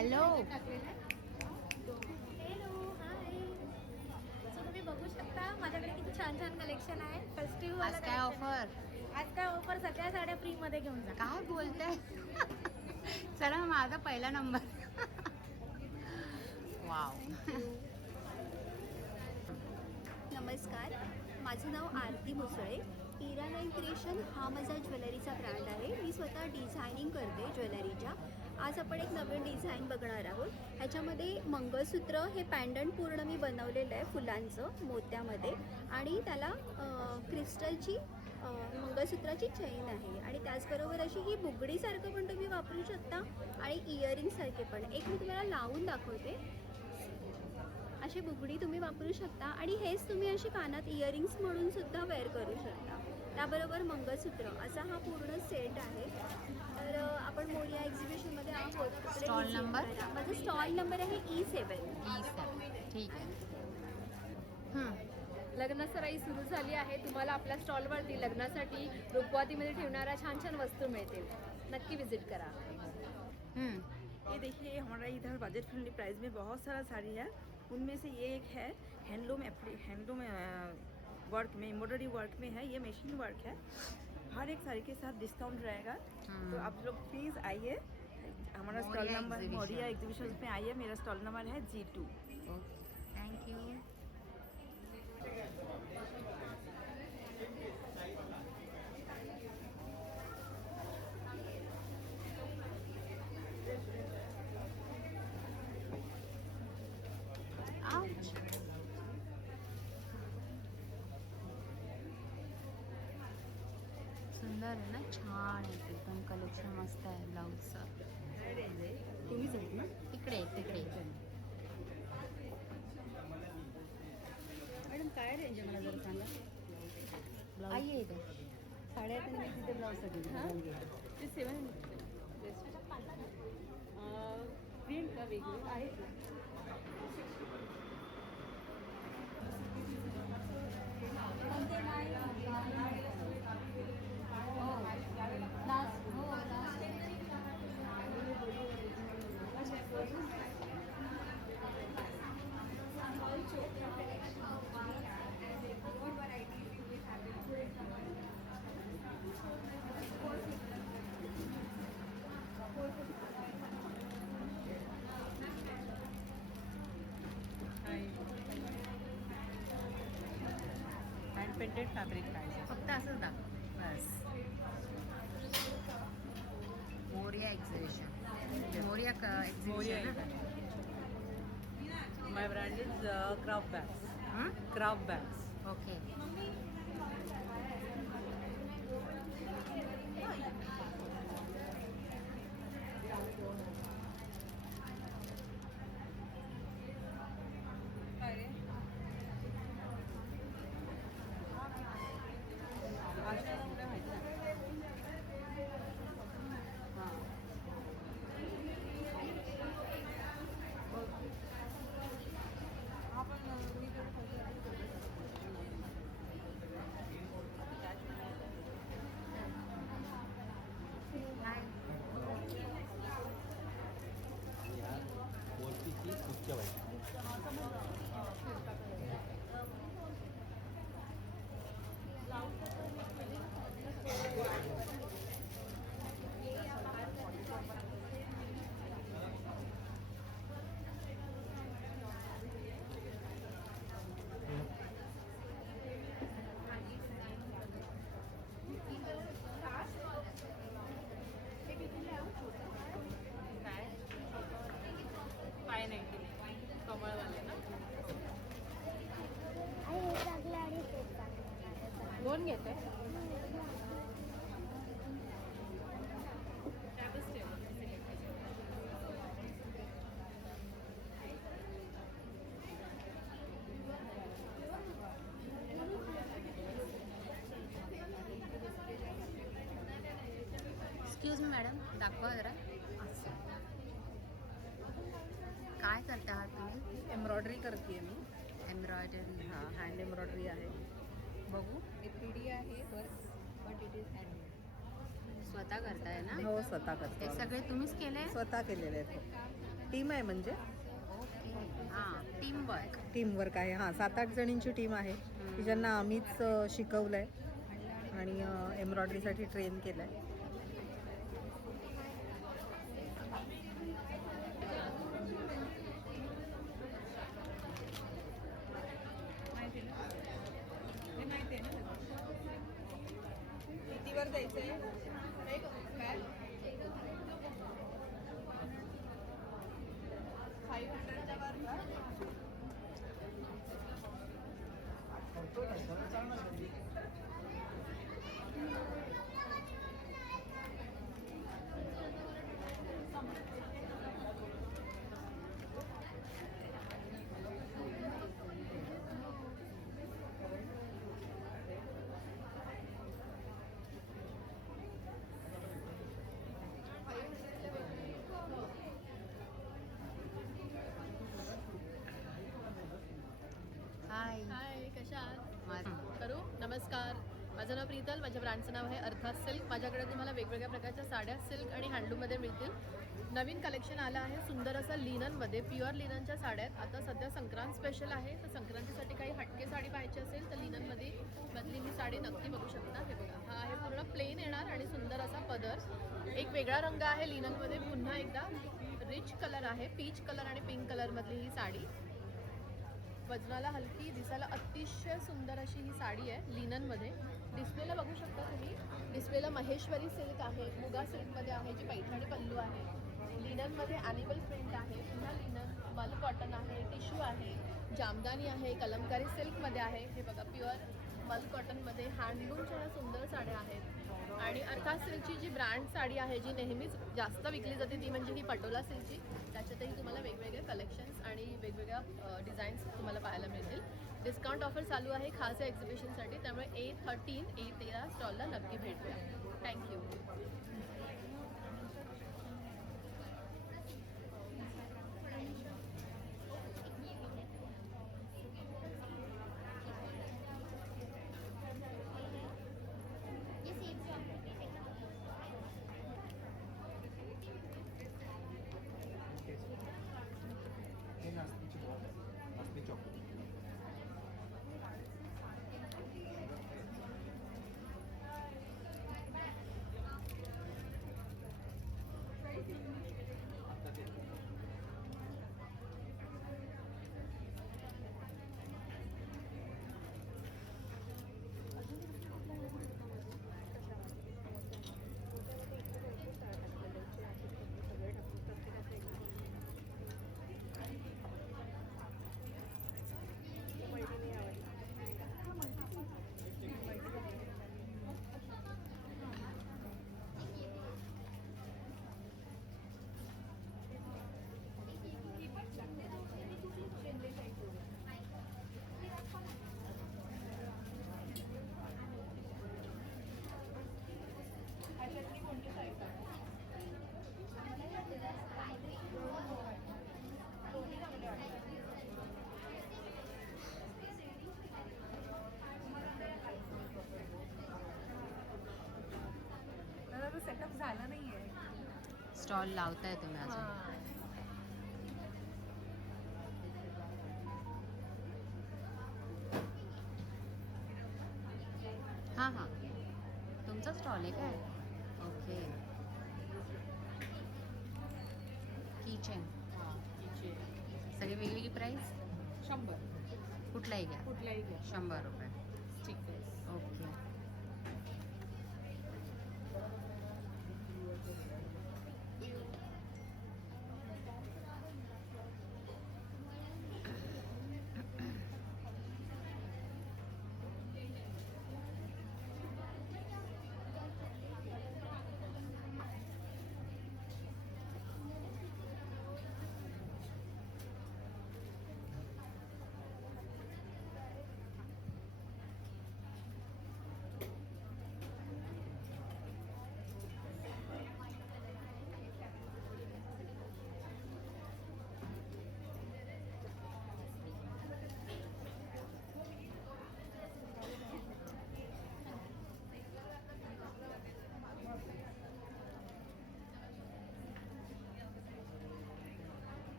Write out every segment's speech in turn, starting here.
Hello. Hello hi. So तुम्ही बघू शकता माझ्याकडे किती छान छान कलेक्शन आहे. फेस्टिवल आज काय ऑफर? आज काय ऑफर? सगळ्या साड्या फ्री मध्ये घेऊन जा. काय बोलताय? चला माझा पहिला नंबर. वाव. नमस्कार, माझं नाव आरती मुसळे. इरानाइन क्रिएशन हा माझा ज्वेलरीचा ब्रँड आहे. मी स्वतः डिझायनिंग करते ज्वेलरीच्या. आज आपण एक नवीन डिझाईन बघणार आहोत. ह्याच्यामध्ये मंगळसूत्र हे पॅन्डंट पूर्ण मी बनवलेलं आहे फुलांचं मोत्यामध्ये, आणि त्याला क्रिस्टलची मंगळसूत्राची चेन आहे, आणि त्याचबरोबर अशी ही बुगडीसारखं पण तुम्ही वापरू शकता, आणि इयरिंगसारखे पण. एक मी तुम्हाला लावून दाखवते. अशी बुगडी तुम्ही वापरू शकता, आणि हेच तुम्ही अशी कानात इयरिंग्स म्हणून सुद्धा वेअर करू शकता. त्याबरोबर मंगळसूत्र असा हा पूर्ण सेट आहे. तर आपण मोरिया एक्झिबिशनमध्ये आहोत. Stall number? माझा स्टॉल नंबर आहे E7. ठीक आहे. लग्नसराई सुरू झाली आहे. तुम्हाला आपल्या स्टॉलवरती लग्नासाठी रुखवातीमध्ये ठेवणाऱ्या छान छान वस्तू मिळतील. नक्की विजिट करा. ये देखिए, हमारा इधर बजट फ्रेंडली प्राइस में बहुत सारा साड़ी है. उनमें से ये एक है हैंडलूम वर्क में, एम्ब्रॉयडरी वर्क में है. ये मशीन वर्क है. हर एक साड़ी के साथ डिस्काउंट रहेगा. तो आप लोग प्लीज़ आइए. हमारा स्टॉल नंबर मोरिया एग्जीबिशन में आइए. मेरा स्टॉल नंबर है G2. थँक्यू. आउच. सुंदर आहे ना, छान आहे एकदम. कलेक्शन मस्त आहे ब्लाऊजचं. तुम्ही जाईल ना तिकडे तिकडे. मॅडम, काय रेंज आहे मला जरा सांगा. आई आहे इथे. साड्या पण मी तिथे ब्लाऊजसाठी ते 7 प्रिंट का वेगळी आहेत ना. हँड पेंटेड फॅब्रिक पाहिजे फक्त. असंच दाखव बस. Moriya exhibition. Moriya exhibition. My brand is craft bags. Craft bags. Okay. वरतीची उच्च व्हायची. कमळवाले ना. दोन घेते. एक्सक्यूज मी मॅडम, दाखवा जरा. काय करता आहात तुम्ही? एम्ब्रॉयडरी करते मी. एम्ब्रॉयडरी. हां, हँड एम्ब्रॉयडरी आहे. बघू. हे 3D आहे बट इट इज हँडमेड. स्वतः करताय ना? हो, स्वतः करते. हे सगळे तुम्हीच केले? स्वतः केलेले आहेत. टीम आहे म्हणजे हां, टीम वर्क. टीमवर्क आहे. हां, 7-8 जणींची टीम आहे की ज्यांना आम्हीच शिकवलं आहे आणि एम्ब्रॉयडरीसाठी ट्रेन केलं आहे. कितीवर द्यायचं आहे? हाय. हाय, कशा आहात? माझं- करू नमस्कार. माझं नाव प्रीतल, माझ्या ब्रँडचं नाव आहे अर्था सिल्क. माझ्याकडे तुम्हाला वेगवेगळ्या प्रकारच्या साड्या सिल्क आणि हँडलूममध्ये मिळतील. नवीन कलेक्शन आलं आहे सुंदर असं लिननमध्ये, प्युअर लिननच्या साड्या आहेत. आता सध्या संक्रांत स्पेशल आहे, तर संक्रांतीसाठी काही हटके साडी पाहायची असेल तर लिननमध्ये मधली मी साडी नक्की बघू शकता. हे बघा, हा आहे पूर्ण प्लेन येणार आणि सुंदर असा पदर. एक वेगळा रंग आहे लिननमध्ये, पुन्हा एकदा रिच कलर आहे, पीच कलर आणि पिंक कलरमधली ही साडी. वजनाला हलकी, दिसायला अतिशय सुंदर अशी ही साडी आहे लिननमध्ये. डिस्प्लेला बघू शकता तुम्ही, डिस्प्लेला महेश्वरी सिल्क आहे, मुगा सिल्कमध्ये आहे, जी पैठणी पल्लू आहे. लिननमध्ये ॲनिमल प्रिंट आहे, पुन्हा लिनन, मल कॉटन आहे, टिश्यू आहे, जामदानी आहे, कलमकारी सिल्कमध्ये आहे. हे बघा, प्युअर मल कॉटनमध्ये हँडलूमच्या ह्या सुंदर साड्या आहेत. आणि अर्थात सिल्कची जी ब्रँड साडी आहे, जी नेहमीच जास्त विकली जाते, ती म्हणजे ही पटोला सिल्कची. त्याच्यातही तुम्हाला वेगवेगळे कलेक्शन्स आणि वेगवेगळ्या डिझाईन्स तुम्हाला पाहायला मिळतील. डिस्काउंट ऑफर चालू आहे खास या एक्झिबिशनसाठी, त्यामुळे A13 स्टॉलला नक्की भेट द्या. थँक्यू. सेटअप झाला नाहीये. स्टॉल लावताय तुम्ही अजून? हां हां, तुमचा स्टॉल आहे काय? ओके. किचन सगळी वेगवेगळी प्राईस? 100. कुठलाही घ्या. कुठलाही घ्या. 100 रुपये. Stickers. Okay.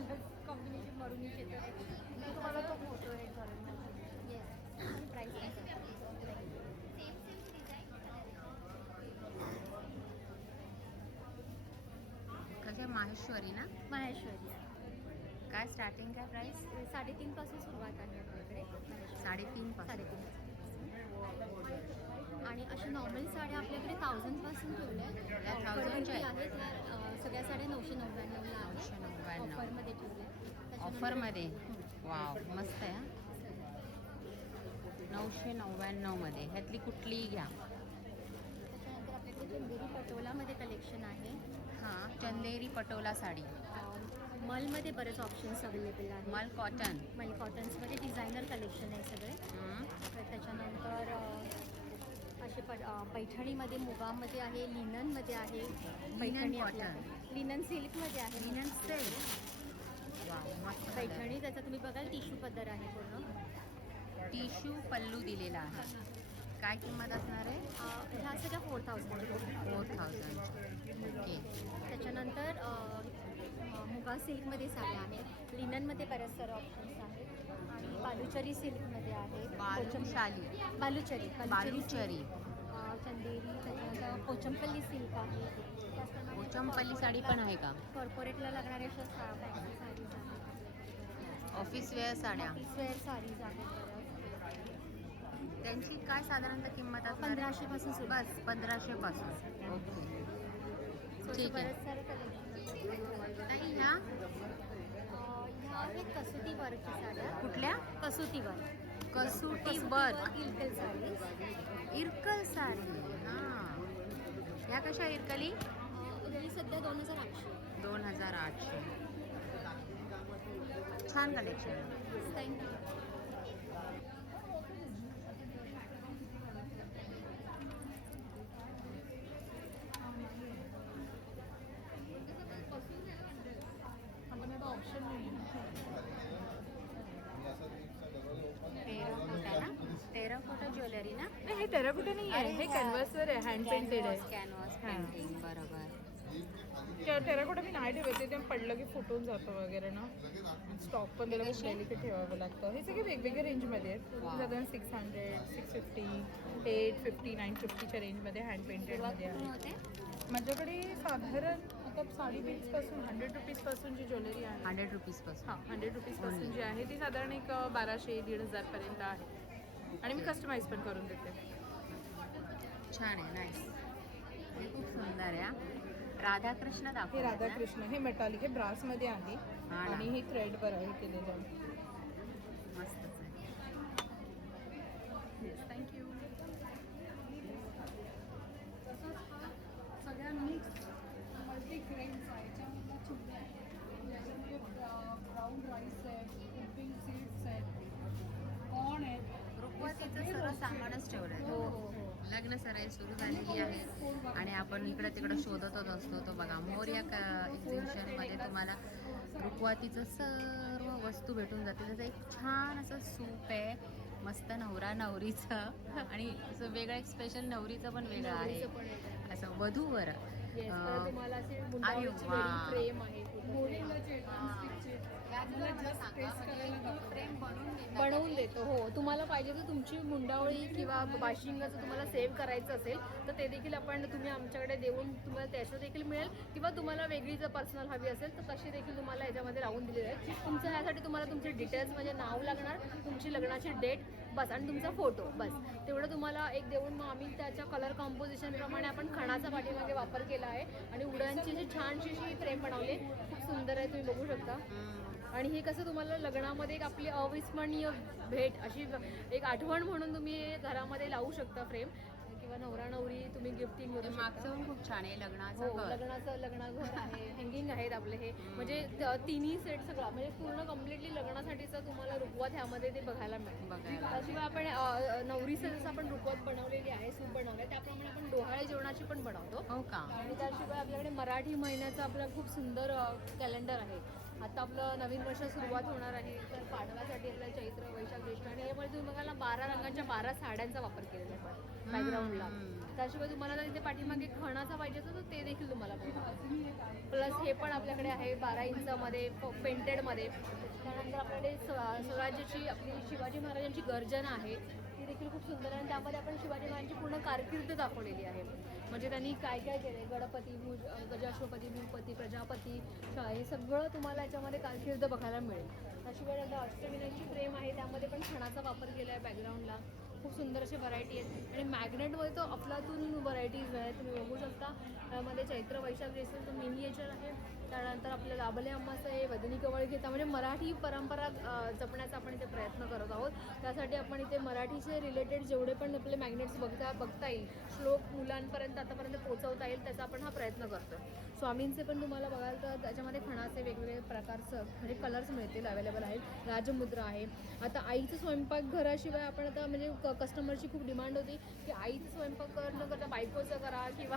Colour combination maroonish येतं. तुम्हाला तो फोटो हे करून प्राईस कशा माहेश्वरी ना? माहेश्वरी काय स्टार्टिंग काय प्राइस? 3.5 पासून सुरुवात आहे आपल्याकडे. 3.5 पासून. 3.5 आणि अशा नॉर्मल साड्या आपल्याकडे 1000 पासून ठेवल्या त्या आहेत. 1000 च्या आहेत? आहेत त्या सगळ्या साड्या 999 ला 999. ऑफरमध्ये ठेवल्या. ऑफरमध्ये वाव मस्त आहे हा. 999 मध्ये ह्यातली कुठलीही घ्या. त्याच्यानंतर आपल्याकडे चंदेरी पटोलामध्ये कलेक्शन आहे. हां, चंदेरी पटोला साडी, मलमध्ये बरेच ऑप्शन्स अवेलेबल आहेत. मल कॉटन. मल कॉटन्समध्ये डिझायनर कलेक्शन आहे सगळे. तर त्याच्यानंतर असे पैठणीमध्ये मुगामध्ये आहे, लिननमध्ये आहे, पैठणी cotton. लिनन सिल्कमध्ये आहे. Linen silk. वाव मस्त पैठणी त्याचा तुम्ही बघाल टिश्यू पदर आहे पूर्ण. टिश्यू पल्लू दिलेला आहे. काय किंमत असणार आहे? ह्या सगळ्या 4000. 4000. ओके. त्याच्यानंतर मुगा सिल्कमध्ये साड्या आहेत. लिननमध्ये बऱ्याच सारे ऑप्शन्स आहेत आणि बालुचरी सिल्कमध्ये आहे. बालुशाली. बालुचरी बालुचरी. चंदेरी. त्याच्यानंतर पोचमपल्ली सिल्क आहे. पोचमपल्ली साडी पण आहे का? कॉर्पोरेटला लागणाऱ्या अशा फॅन्सी साडीज आहेत. ऑफिस वेअर साड्या. ऑफिसवेअर साडीज आहेत. त्यांची काय साधारणतः किंमत असणार? 1500 पासून सुरू. बस 1500 पासून. ओके. ठीक आहे. बरेच सारे कलेक्शन. ताई ह्या ह्या आहेत कसुती वर्कच्या साड्या. कुठल्या? कसुती वर्क. कसुटी वर्क. इल्कल साडीज. इरकल साडी. हां, ह्या कशा इरकली? ही सध्या 2800. 2800. छान कलेक्शन. थँक्यू. टेराकोटा ना? टेराकोटा ज्वेलरी ना? नाही हे टेराकोटा नाही आहे, हे कॅनव्हासवर आहे, हँड पेंटेड आहे. कॅनव्हास हां. पेंटिंग. बरोबर. टेराकोटा मी नाही ठेवते, ते पडलं की फुटून जातं वगैरे ना. स्टॉक पण त्याला खूप डेलिकेट ठेवावं लागतं. हे सगळे वेगवेगळ्या रेंजमध्ये आहेत. Wow. साधारण 600, 650, 850, 950च्या रेंजमध्ये हँड पेंटेडमध्ये आहे. होते माझ्याकडे साधारण आता साडी बीट्सपासून 100 रुपीजपासून जी ज्वेलरी आहे 100 रुपीज पासून. हां 100 रुपीजपासून जी आहे ती साधारण एक 1200-1500 पर्यंत आहे. आणि मी कस्टमाइज पण करून देते. छान आहे. नाईस. हे खूप सुंदर आहे हा. राधाकृष्ण हे दाखव. राधाकृष्ण, हे मेटालिक, हे ब्रासमध्ये आहे हा ना. आणि हे थ्रेडवर आहे केलेलं आहे. मस्तच आहे. थँक्यू. सगळ्या मिक्स मल्टीग्रेन्स आहे याच्यामधला चुडे आहे. याच्यामध्ये ब्राऊन राईस आहे, कुकिंग सीड्स आहेत, कॉर्न आहेत. रुपवातीचं सर्व सामानच ठेवलं आहे. हो हो हो. लग्न सराई सुरू झालेली आहे आणि आपण इकडं तिकडं शोधतच असतो. तो बघा मोरया एक्झिबिशनमध्ये तुम्हाला रुपवातीचं सर्व वस्तू भेटून जाते. त्याचं एक छान असं सूप आहे, मस्त नवरा नवरीचं आणि असं वेगळं एक स्पेशल नवरीचं पण वेगळं आहे, असं वधूवर. Yes, तर तुम्हाला असे अरे मुंडावळीची वा. वेगळी फ्रेम आहे. गोरिल्लाचे नॉनस्टिकचे टेस्ट करायला फ्रेम बनवून देतो. हो, तुम्हाला पाहिजे तर तुमची मुंडावळी किंवा बाशिंगाचं तुम्हाला सेव्ह करायचं असेल तर ते देखील तुम्ही आमच्याकडे देऊन तुम्हाला त्याचं देखील मिळेल किंवा तुम्हाला वेगळी जर पर्सनल हवी असेल तर तशी देखील तुम्हाला याच्यामध्ये राहून दिलेली आहे. तुमचं ह्यासाठी तुम्हाला तुमचे डिटेल्स म्हणजे नाव लागणार, तुमची लग्नाची डेट बस आणि तुमचा फोटो बस तेवढं तुम्हाला एक देऊन मग आम्ही त्याच्या कलर कॉम्पोजिशनप्रमाणे आपण खणाचा पाठीमागे वापर केला आहे आणि उड्यांची जी छानशी अशी फ्रेम बनवली आहे. खूप सुंदर आहे, तुम्ही बघू शकता. आणि हे कसं तुम्हाला लग्नामध्ये एक आपली अविस्मरणीय भेट अशी एक आठवण म्हणून तुम्ही घरामध्ये लावू शकता फ्रेम किंवा नवरा नवरी तुम्ही गिफ्टिंग करू शकता. मागचं पण खूप छान आहे. लग्नाचं हो, घर. लग्नाघर आहे, हँगिंग आहेत आपले हे म्हणजे तिन्ही सेट सगळं म्हणजे पूर्ण कम्प्लिटली लग्नासाठीचं तुम्हाला रुखवत ह्यामध्ये ते बघायला मिळेल. त्याशिवाय आपण नवरीचं जसं आपण रुखवत बनवलेली आहे, सूप बनवलं त्याप्रमाणे आपण डोहाळे जेवणाची पण बनवतो. हो का? आणि त्याशिवाय आपल्याकडे मराठी महिन्याचं आपलं खूप सुंदर कॅलेंडर आहे. आता आपलं नवीन वर्ष सुरुवात होणार आहे तर पाडव्यासाठी आपल्या चैत्र वैशाख ज्येष्ठ आणि यामध्ये तुम्ही बघायला 12 रंगाच्या 12 साड्यांचा वापर केलेला आहे बॅकग्राऊंडला. त्याशिवाय तुम्हाला जर इथे पाठीमागे खणाचा पाहिजे असेल तर ते देखील तुम्हाला भेटेल. प्लस हे पण आपल्याकडे आहे 12 इंचामध्ये पेंटेडमध्ये. त्यानंतर आपल्याकडे स्वराज्याची आपली शिवाजी महाराजांची गर्जना आहे ती देखील खूप सुंदर आहे आणि त्यामध्ये आपण शिवाजी महाराजांची पूर्ण कारकीर्द दाखवलेली आहे. म्हणजे त्यांनी काय काय केले, गणपती, गजाश्वपती, भूपती, प्रजापती, हे सगळं तुम्हाला याच्यामध्ये कारकीर्द बघायला मिळेल. त्याशिवाय आता अष्टविनायकची फ्रेम आहे त्यामध्ये पण खणाचा वापर केला आहे बॅकग्राऊंडला. खूप सुंदर अशी व्हरायटी आहेत आणि मॅग्नेटमध्ये तो अफलातून व्हरायटीज आहेत तुम्ही बघू शकता. त्यामध्ये चैत्र वैशाख तो मिनिएचर आहे. त्यानंतर आपलं लाभले अम्माचं आहे, वदनी कवळ घेता, म्हणजे मराठी परंपरा जपण्याचा आपण इथे प्रयत्न करत आहोत. त्यासाठी आपण इथे मराठीचे रिलेटेड जेवढे पण आपले मॅग्नेट्स बघता येईल, श्लोक मुलांपर्यंत आतापर्यंत पोहोचवता येईल त्याचा आपण हा प्रयत्न करतो. स्वामींचे पण तुम्हाला बघाल तर त्याच्यामध्ये खणाचे वेगवेगळे प्रकारचं म्हणजे कलर्स मिळतील, अवेलेबल आहेत. राजमुद्रा आहे. आता आईचं स्वयंपाकघराशिवाय आपण आता म्हणजे कस्टमरची खूप डिमांड होती की आईचं स्वयंपाक न करता बायकोचं करा किंवा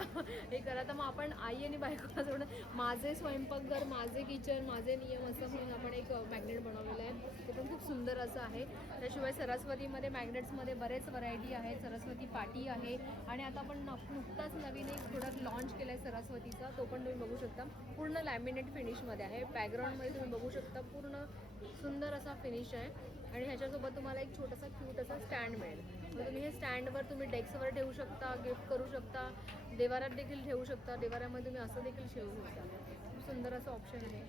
हे करा, तर मग आपण आई आणि बायकोला जोडून माझे स्वयंपाकघर, माझे किचन, माझे नियम असं म्हणून आपण एक मॅग्नेट बनवलेलं आहे. ते पण खूप सुंदर असं आहे. त्याशिवाय सरस्वतीमध्ये मॅग्नेट्समध्ये बरेच व्हरायटी आहेत. सरस्वती पाटी आहे आणि आता आपण नुकताच नवीन एक प्रोडक्ट लॉन्च केला आहे सरस्वतीचा, तो पण तुम्ही बघू शकता. पूर्ण लॅमिनेट फिनिशमध्ये आहे. बॅकग्राऊंडमध्ये तुम्ही बघू शकता पूर्ण सुंदर असा फिनिश आहे आणि ह्याच्यासोबत तुम्हाला एक छोटासा क्यूट असा स्टँड मिळेल. मग तुम्ही हे स्टँडवर तुम्ही डेस्कवर ठेवू शकता, गिफ्ट करू शकता, देवारात देखील ठेवू शकता. देवाऱ्यामध्ये तुम्ही असं देखील ठेवू शकता. खूप सुंदर असं ऑप्शन आहे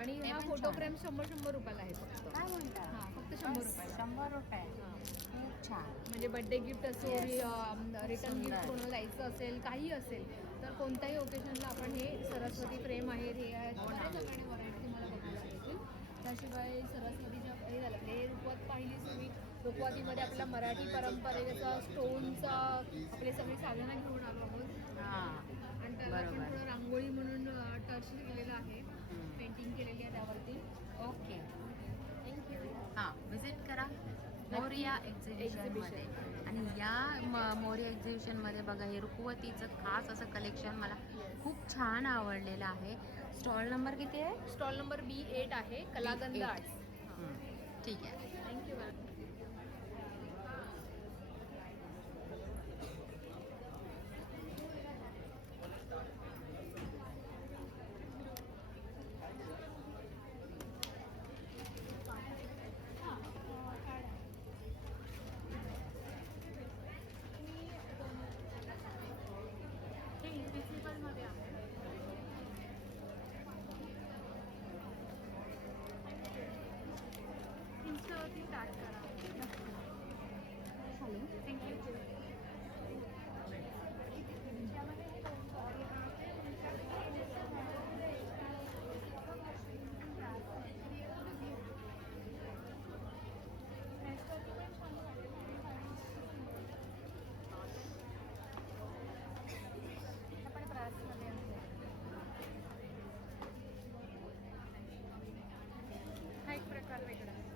आणि हा फोटो फ्रेम 100 रुपयाला आहे फक्त. काय म्हणता? हां, फक्त 100 रुपयाला. 100 रुपये. हां. खूप छान. म्हणजे बड्डे गिफ्ट असो, रिटर्न गिफ्ट कोणाला द्यायचं असेल, काही असेल तर कोणत्याही ओकेशनला आपण हे सरस्वती फ्रेम आहेत, हे आहेत, सगळ्यांनी व्हरायटी तुम्हाला बघायला भेटेल. त्याशिवाय सरस्वतीच्या हे झालं हे रुपवत पाहिलीच तुम्ही. रुपवतीमध्ये आपल्या मराठी परंपरेचा स्टोनचा आपले सगळी साधनं घेऊन आलो आहोत हां, आणि त्याला आपण बरोबर. थोडं रांगोळी म्हणून टच केलेलं आहे, पेंटिंग केलेली आहे त्यावरती. ओके. थँक्यू. हां, विजिट करा मोरिया एक्झिबिशनमध्ये. आणि या मोरिया एक्झिबिशनमध्ये बघा हे रुखवतीचं खास असं कलेक्शन मला खूप छान आवडलेलं आहे. स्टॉल नंबर किती आहे? स्टॉल नंबर B8 आहे, कलागंध B8. आर्ट्स. ठीक आहे. Thank you ma'am. हे इन्व्हिजिबलमध्ये आहे. इन्स्टावरती टॅग करा. चालेल. थँक्यू. आपण ब्रासमध्ये आहे. हा एक प्रकार वेगळा आहे.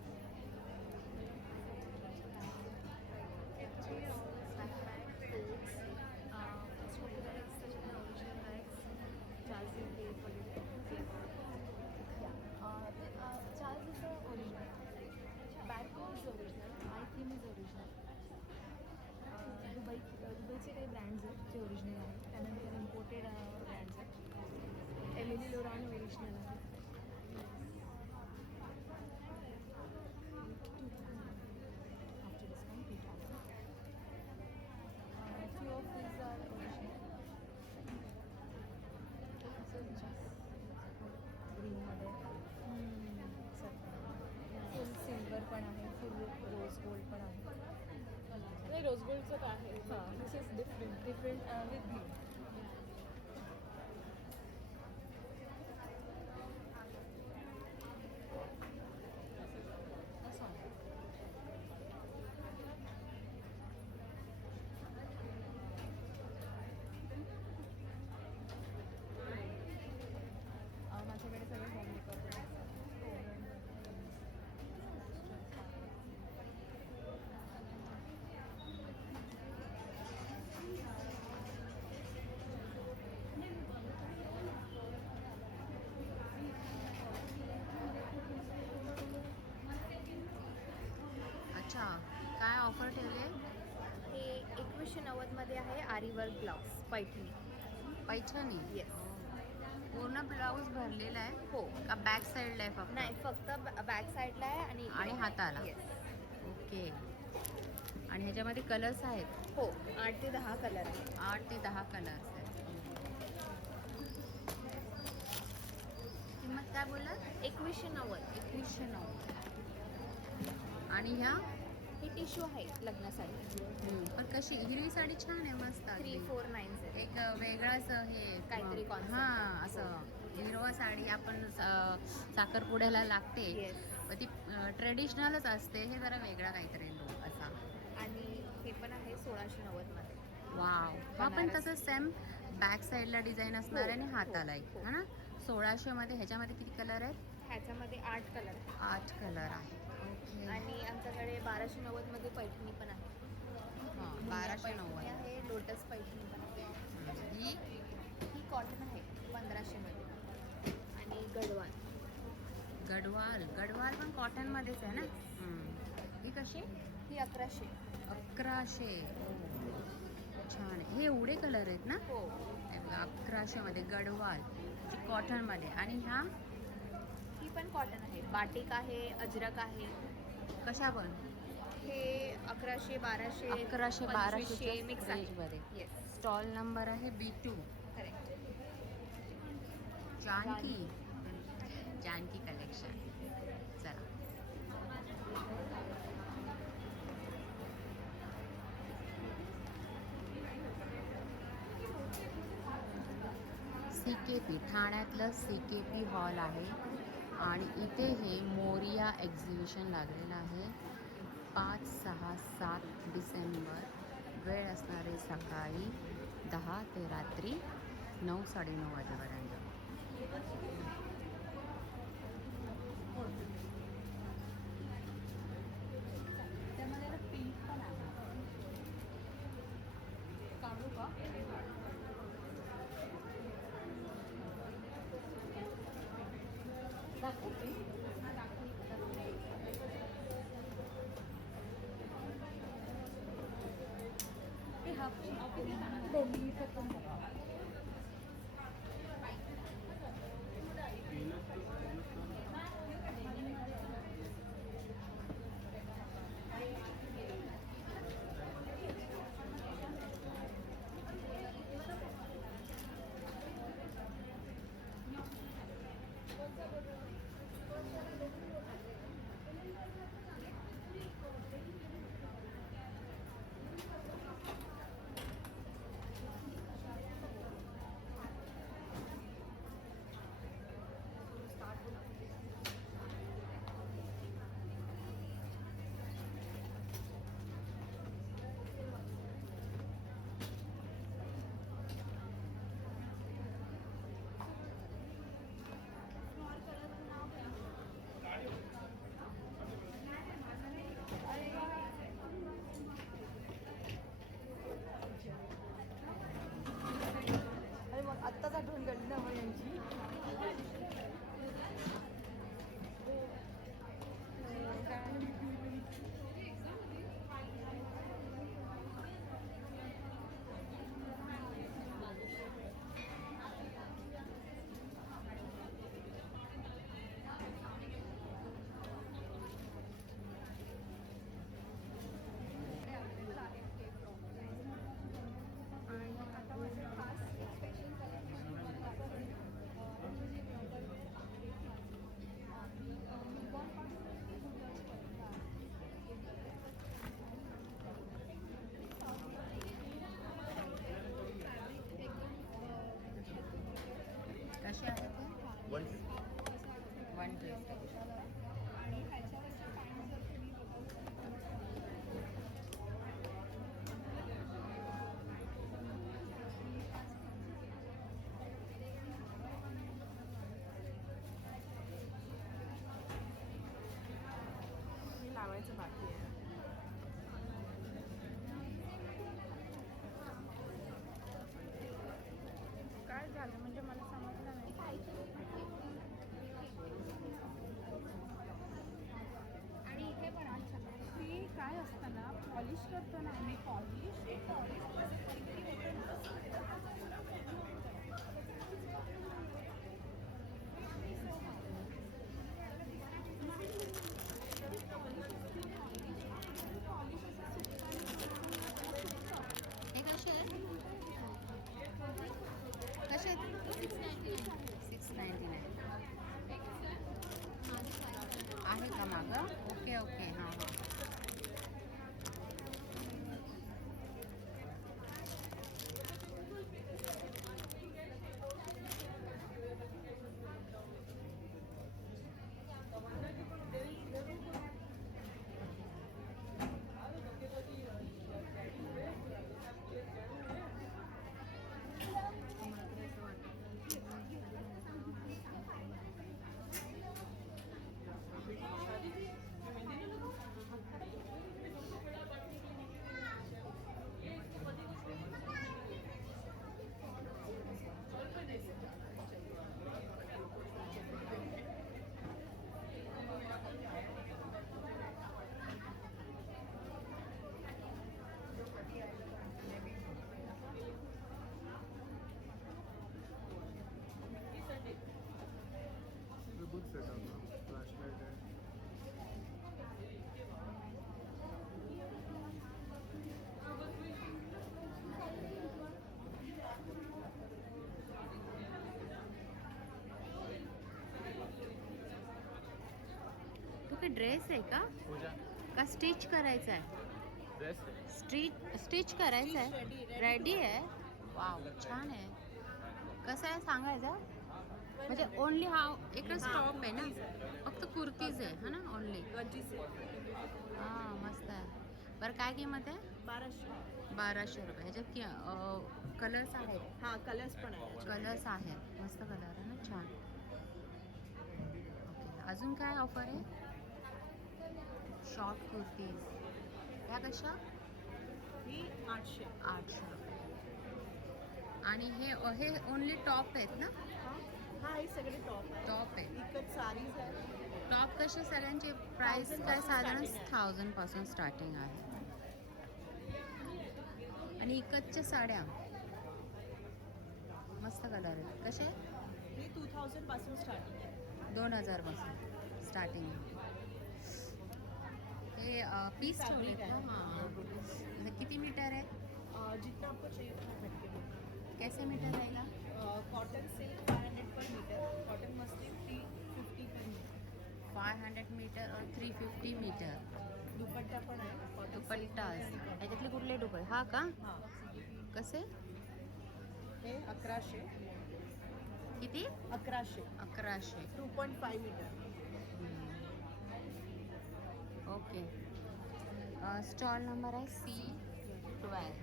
Charles is original. Barco is original. My theme is original. दुबईचे काही ब्रँड्स आहेत जे ओरिजिनल आहेत. त्यानंतर इम्पोर्टेड ब्रँड्स आहेत. एमिली लोरान ओरिजिनल आहे. After discount, 3,000. Few of these are original. ग्रीनमध्ये फुल सिल्वर पण आहे, फुल रोज गोल्ड पण आहे. नाही रोज गोल्डचं आहे. हां, दिस इज डिफरंट विथ ग्रीन. माझ्याकडे सगळे होम मेकअप आहे. त्याच्यामध्ये आहे आरी work blouse Paithani. Paithani. Yes. पूर्ण ब्लाऊज भरलेला आहे हो. का बॅक साईडला आहे फक्त? नाही, फक्त बॅक साईडला आहे आणि हाताला. येस. ओके. आणि ह्याच्यामध्ये कलर्स आहेत? हो, 8 ते 10 कलर आहेत. 8 ते 10 कलर्स आहेत. किंमत काय बोलला? 2190. 2190. आणि ह्या ही टिश्यू आहे लग्नासाठी. पण कशी हिरवी साडी छान आहे, मस्त अगदी. 3490. एक वेगळाच हे काहीतरी concept. हां, असं हिरवा साडी आपण साखरपुड्याला लागते. येस. पण ती ट्रेडिशनलच असते. हे जरा वेगळा काहीतरी लुक असा. आणि हे पण आहे 1690 मध्ये. वाव. हा पण बनारस. तसं सेम बॅक साईडला डिझाईन असणार आहे आणि हो, हाताला हो, एक, हो. है ना? 1600 मध्ये. ह्याच्यामध्ये किती कलर आहेत? ह्याच्यामध्ये 8 कलर आहेत. 8 कलर आहे. ओके. आणि आमच्याकडे 1290 मध्ये पैठणी पण आहे. हां, पैठणी 1290. आहे, लोटस पैठणी पण आहे. ही ही कॉटन आहे 1500 मध्ये. आणि गडवाल. गडवाल पण कॉटनमध्येच आहे ना? ही कशी? ही 1100. 1100. छान आहे. हे एवढे कलर आहेत ना? हो. 1100 मध्ये गडवाल कॉटनमध्ये. आणि ह्या ही पण कॉटन आहे. बाटिक आहे, अजरक आहे. कशा पण? हे 1100, 1200, 1100, 1200 मिक्स आहे. रेंजमध्ये. येस. स्टॉल नंबर आहे B2. करेक्ट. जानकी कलेक्शन. चला. CKP, ठाण्यातलं CKP हॉल आहे आणि इथे हे मोरिया एक्झिबिशन लागलेलं आहे. 5, 6, 7 डिसेंबर. वेळ असणारे सकाळी 10 ते रात्री 9, 9:30 वाजेपर्यंत. त्यामध्ये ना पिंक पण आहे. काढू का? दाखवते. हा, दाखवते. हे हा दोन्ही पण बघा. अरे मग आत्ताच आठवण काढली ना मग यांची. कसे आहे ते? One dress. आणि ह्याच्यावरचे पॅन्ट जर तुम्ही बघाल हे लावायचं बाकी आहे. काय झालं म्हणजे मला समजलं नाही. ड्रेस आहे का का स्टिच करायचा आहे? स्टिच करायचं आहे, रेडी आहे. वाव, छान आहे. कसं आहे सांगायचं म्हणजे ओनली हा एकच टॉप आहे ना, फक्त कुर्तीज आहे हा ना ओनली. हां मस्त आहे. बरं काय किंमत आहे? 1200 रुपये. ह्याच्यात कलर्स आहेत? हाँ कलर्स पण आहे. कलर्स आहेत, मस्त कलर आहे ना, छान. ओके, अजून काय ऑफर आहे? शॉर्ट कुर्तीज ह्या कशा? ही 800. 800 रुपये. आणि हे ओनली टॉप आहेत ना? हा हे सगळे टॉप आहे. टॉप आहे. इकत साडीज आहे. टॉप कसे सगळ्यांची प्राइस काय साधारण 1000 पासून स्टार्टिंग आहे. आणि इकतच्या साड्या मस्त कलर आहेत. कसे? ही 2000 पासून स्टार्टिंग आहे. 2000 पासून स्टार्टिंग आहे. हे पीस Fabric ठेवले आहे. हां. किती मीटर आहे? जितना आपको चाहिए उतना भेटेगा. कैसे मीटर रहेगा? कॉटन सिल्क 500 पर मीटर, कॉटन मसलिन 350 पर मीटर. 500 मीटर और 350 मीटर. दुपट्टा पण आहे. cotton silk दुपट्टास मध्ये आणि ह्याच्यातले कुठले दुपट्टे? हा का? हा कसे? हे 1100. किती? 1100. 1100. 2.5 मीटर. ओके. स्टॉल नंबर आहे C12.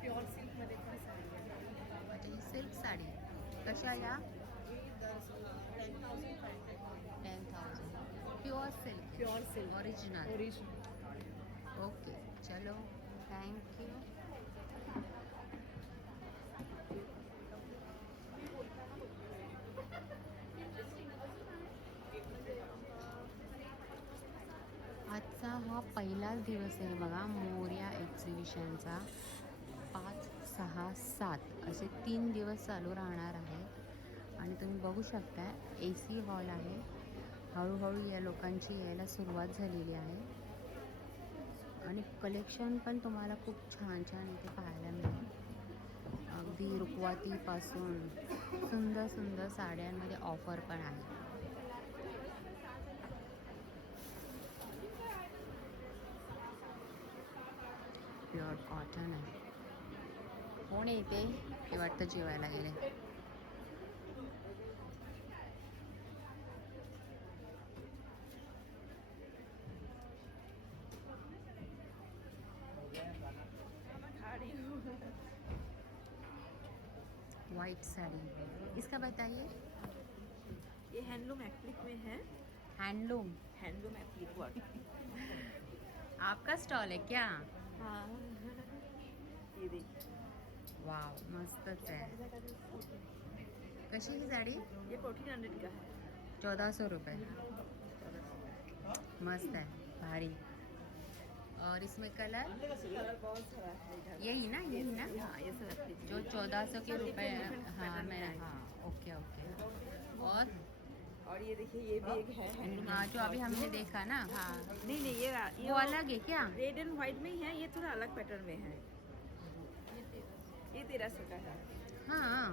प्युअर सिल्क मध्ये पण साडी आहे. अच्छा ही सिल्क साडी कशा या? हे 10,500. 10,000. Pure silk. Pure silk original. Original. Okay चलो थँक यू. आजचा हा पहिलाच दिवस आहे बघा मोरया एक्झिबिशनचा. 5, 6, 7 असे 3 दिवस चालू राहणार आहे. आणि तुम्ही बघू शकता AC हॉल आहे. हळूहळू या लोकांची यायला सुरुवात झालेली आहे. आणि कलेक्शन पण तुम्हाला खूप छान छान इथे पाहायला मिळेल. अगदी रुखवातीपासून सुंदर सुंदर साड्यांमध्ये ऑफर पण आहे. प्युअर कॉटन आहे. कोण येते हे वाटतं जेवायला गेले. वाइट साड़ी इसका बताइए. ये हैंडलूम एप्लिक में है. हैंडलूम. Handloom applique work. आपका स्टॉल है क्या? हाँ ये देखिए. वाव मस्तच आहे. कशी ही साडी? ये 1400 का है. 1400 रुपये. मस्त है भारी. और इसमें कलर कलर बहुत सारा है इधर. यही ना हाँ ये सब एप्लिक. जो 1400 के रुपए. different हाँ pattern मैं का है. हाँ ओके ओके. और ये देखिए ये भी एक है हैंडलूम. हाँ जो अभी हमने देखा ना हाँ नहीं ये वो अलग है क्या? रेड एंड व्हाइट में ही है. ये थोड़ा अलग पैटर्न में है. ये 1300 का है. हां हाँ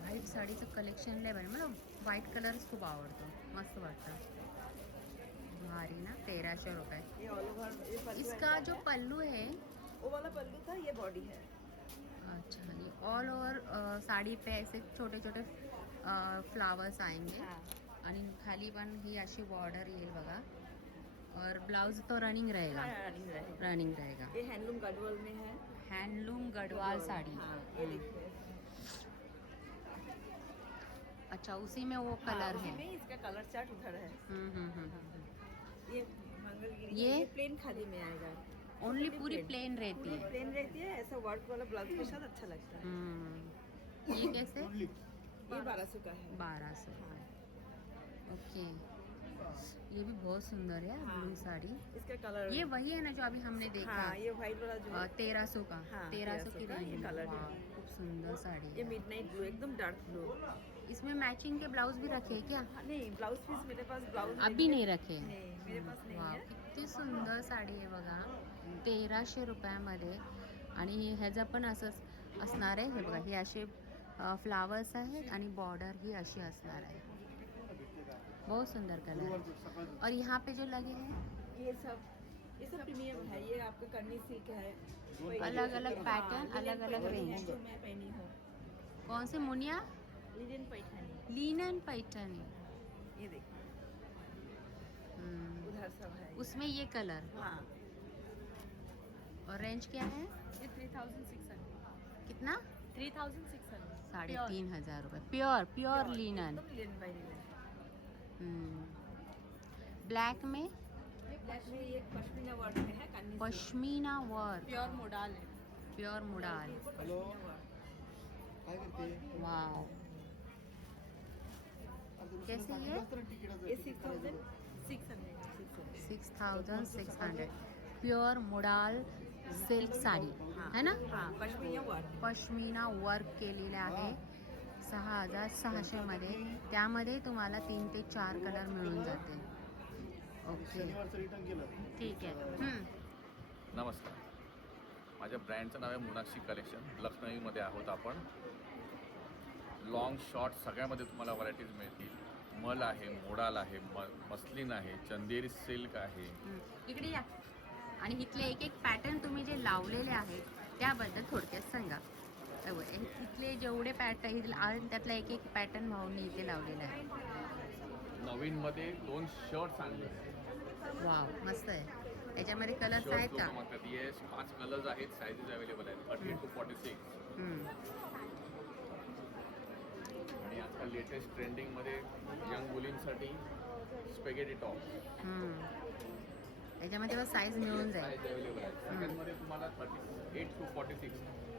व्हाईट साडीचं कलेक्शन लय भारी. मला व्हाईट कलरच खूप आवडतो. मस्त वाटतं. भारी ना. 1300 रुपये. ये ऑल ओवर. ये पल्लू इसका है. जो पल्लू है वो वाला पल्लू था. ये बॉडी है. अच्छा ये ऑल ओवर साड़ी पे ऐसे छोटे छोटे फ्लावर्स आएंगे. हाँ आणि खाली पण ही अशी बॉर्डर येईल बघा. और ब्लाउज तो रनिंग रहेगा. रनिंग रहेगा. रनिंग रहेगा. ये हैंडलूम गढ़वाल में है. हैंडलूम गढ़वाल साड़ी. हाँ ये देखिए. अच्छा उसी में वो हाँ, कलर उसी है. में इसका कलर चार्ट उधर है. ये मंगलगिरी. ये? प्लेन खाली में आएगा. ओनली पूरी प्लेन रहती पूरी है. प्लेन रहती है. ऐसा वर्क वाला ब्लाउज के साथ अच्छा लगता है. ये कैसे? ये 1200 का है. 1200. हाँ ओके. ये भी बहुत सुंदर है हाँ। ब्लू साड़ी. इसका कलर. ये वही है ना जो अभी हमने देखा. हाँ ये व्हाइट वाला जो है. 1300 का. हाँ, 1300 की 1300 का ये रेंज में. कलर है. वाह, खूब सुंदर साड़ी ये है. मिडनाइट ब्लू एकदम डार्क ब्लू. इसमें मैचिंग के ब्लाउज भी रखे हैं क्या? नहीं ब्लाउज पीस मेरे पास ब्लाउज अभी नहीं रखे. नहीं मेरे पास नहीं वाव, है. किती सुंदर साडी आहे बघा. 1300 रुपयामध्ये. आणि ह्याचं पण असंच असणार आहे. हे बघा हे असे फ्लावर्स आहेत आणि बॉर्डर ही अशी असणार आहे. बहुत सुंदर कलर है। और यहाँ पे जो लगे हैं ये सब प्रीमियम है। ये आपका कर्नी सिल्क है। अलग अलग पैटर्न, हाँ, अलग अलग पैटर्न है रेंज। जो मैं पहनी हूँ। कौन से मुनिया? लिनन पैठनी। लीनन पैठनी। ये देखिए हम्म, उधर सब है। उसमें ये कलर। हाँ और रेंज क्या है? ये 3600 कितना? 3600 3,500 रुपये। Pure linen. एकदम लिनन बाय लिनन। ब्लैक में ब्लैक में ये पश्मीना वर्क में है। कर्नी पश्मीना वर्क, प्योर मोडाल है। Pure modal. हेलो। वाओ, कैसे ये? ये 6600 6,600। प्योर मुडाल सिल्क साडी है ना? हाँ पश्मीना वर्क। पश्मीना वर्क केलेले आहे 6,600 मध्ये. त्यामध्ये तुम्हाला 3 ते 4 कलर मिळून जातील. ओके, ठीक आहे. नमस्कार, माझ्या ब्रँडचं नाव आहे मोनाक्षी कलेक्शन. लखनऊमध्ये आहोत आपण. लॉंग शॉर्ट सगळ्यामध्ये तुम्हाला व्हरायटीज मिळतील. मल आहे, मोडाल आहे, मस्लिन आहे, चंदेरी सिल्क आहे. इकडे या. आणि इथले एक एक पॅटर्न तुम्ही जे लावलेले आहेत त्याबद्दल थोडक्यात सांगा. इथले जेवढे पॅटर्न आहेत त्यातला एक एक पॅटर्न भाऊंनी इथे लावलेला आहे. नवीनमध्ये 2 शर्ट्स आणले. वाव, मस्त आहे. त्याच्यामध्ये कलर्स आहेत शर्ट का? लोक मागतात. येस, 5 कलर्स आहेत. सायझेस अवेलेबल आहेत 13 to 46. हम्म. आणि आजकाल लेटेस्ट ट्रेंडिंगमध्ये यंग मुलींसाठी स्पेगेटी टॉप त्याच्यामध्ये साईज मिळून जाईल. साईज अवेलेबल आहे. सगळ्यांमध्ये तुम्हाला 38 to 46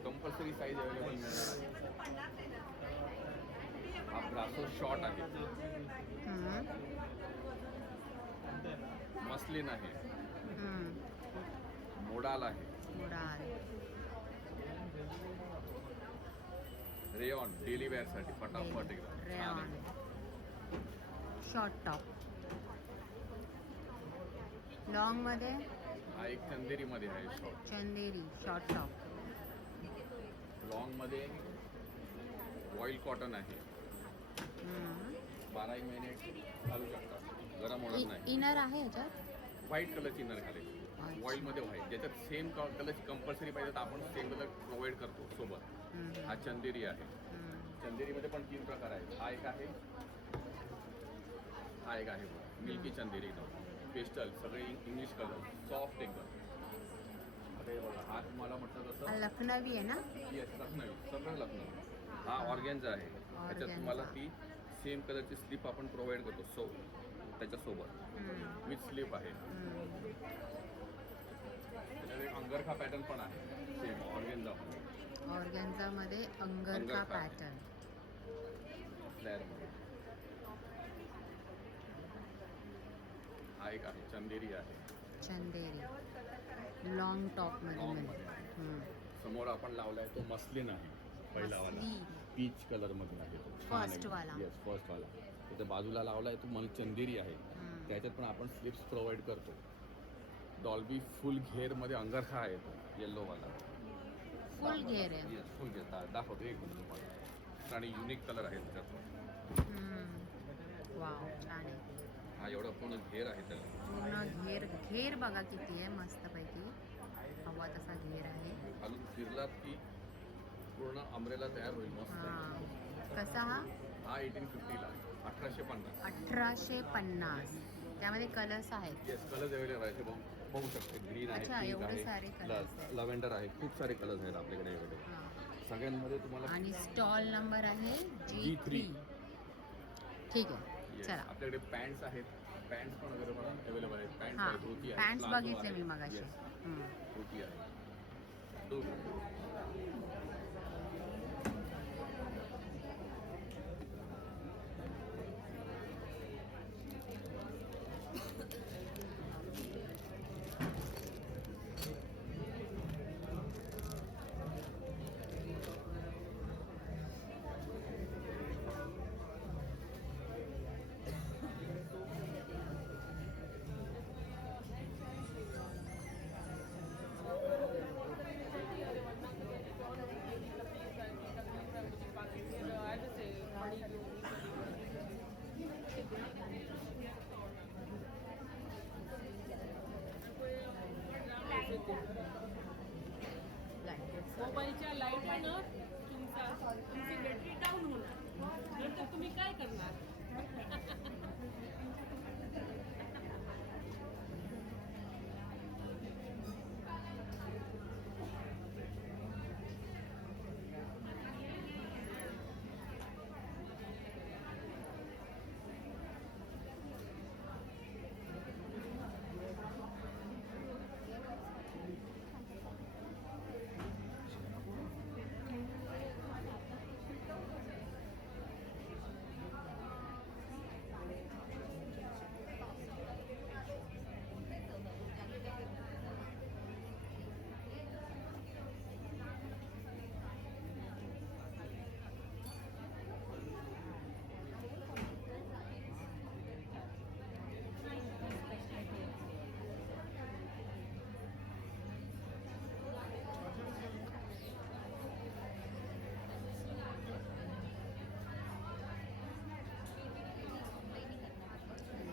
कंपल्सरी साईज अवेलेबल मिळणार आहे. हा ब्रासो शॉर्ट आहे, हम्म. मस्लिन आहे, हम्म. मोडाल आहे, मुडाल. रेयॉन डेली वेअरसाठी फटाफट एकदम छान रेयॉन. आहे. Short top. लॉंग मध्ये हा एक चंदेरीमध्ये आहे शॉर्ट. चंदेरी शॉर्ट टॉप. लॉंगमध्ये ऑइल कॉटन आहे. 12 महिने घालू शकता, गरम होणार नाही. इनर आहे ह्याच्यात? व्हाईट कलरची इनर घालायची. ऑइलमध्ये व्हाईट, ज्याच्यात सेम कलरची कंपल्सरी पाहिजे तर आपण सेम कलर प्रोव्हाइड करतो सोबत. हा चंदेरी आहे. चंदेरीमध्ये पण 3 प्रकार आहेत. हा एक आहे, हा एक आहे मिल्की चंदेरी एकदम पेस्टल, सगळे इंग्लिश कलर, सॉफ्ट एकदम. आता हे बघा, हा तुम्हाला म्हटलं हा तसं लखनवी आहे ना? येस, लखनवी, सगळं लखनवी. हा ऑर्गेन्झा आहे. त्याच्यात तुम्हाला ती सेम कलरची स्लीप आपण प्रोव्हाइड करतो त्याच्यासोबत विथ स्लीप आहे. त्याच्यात एक अंगरखा पॅटर्न पण आहे सेम ऑर्गेन्झा. ऑर्गेन्झा मध्ये अंगरखा अंगरखा. पॅटर्न. फ्लॅरमध्ये हा एक आहे, चंदेरी आहे. चंदेरी लॉंग टॉप मध्ये Long मिळेल. मध्ये. समोर आपण लावलाय तो मस्लिन आहे, पहिलावाला मस्लिन. पीच कलर मध्ये आहे तो. First वाला. येस, फर्स्ट वाला. त्याच्या बाजूला लावलाय तो मला चंदेरी आहे. त्याच्यात पण आपण स्लिप्स प्रोव्हाइड करतो. डॉल्बी फुल घेर मध्ये अंगरखा आहे तो येल्लोवाला. फुल घेर आहे. येस, फुल घेर दाखवतो एक मिनिट तुम्हाला. आणि युनिक कलर आहे त्याच्यात. वाव, छान आहे. हा एवढा पूर्ण घेर आहे त्याला. पूर्ण घेर बघा किती आहे, मस्तपैकी हवा तसा घेर आहे. खालून फिरलात की पूर्ण अमरेला तयार होईल मस्त. हा, कसा हा? हा 1850ला, 1850. 1850. त्यामध्ये कलर्स आहेत. येस, कलर्स अवेलेबल आहे. बघू शकते. ग्रीन आहे, अच्छा, पिंक एवढे सारे colours आहे, आहेत. लव्हेंडर आहे. खूप सारे कलर्स आहेत आपल्याकडे एवढे. हा. सगळ्यांमध्ये तुम्हाला आणि स्टॉल नंबर आहे G3. ठीक आहे, Yes, चला. आपल्याकडे पॅन्ट्स आहेत. पॅन्ट्स पण अवेलेबल आहेत. पॅन्ट्स हा, आहेत, धोती आहे, पॅन्ट्स प्लाझो बघितले आहे. मी मगाशी. Yes, हम्म. धोती आहे. धोती. मोबाईलच्या लाईटनं तुमची बॅटरी डाऊन होणार, नंतर तुम्ही काय करणार?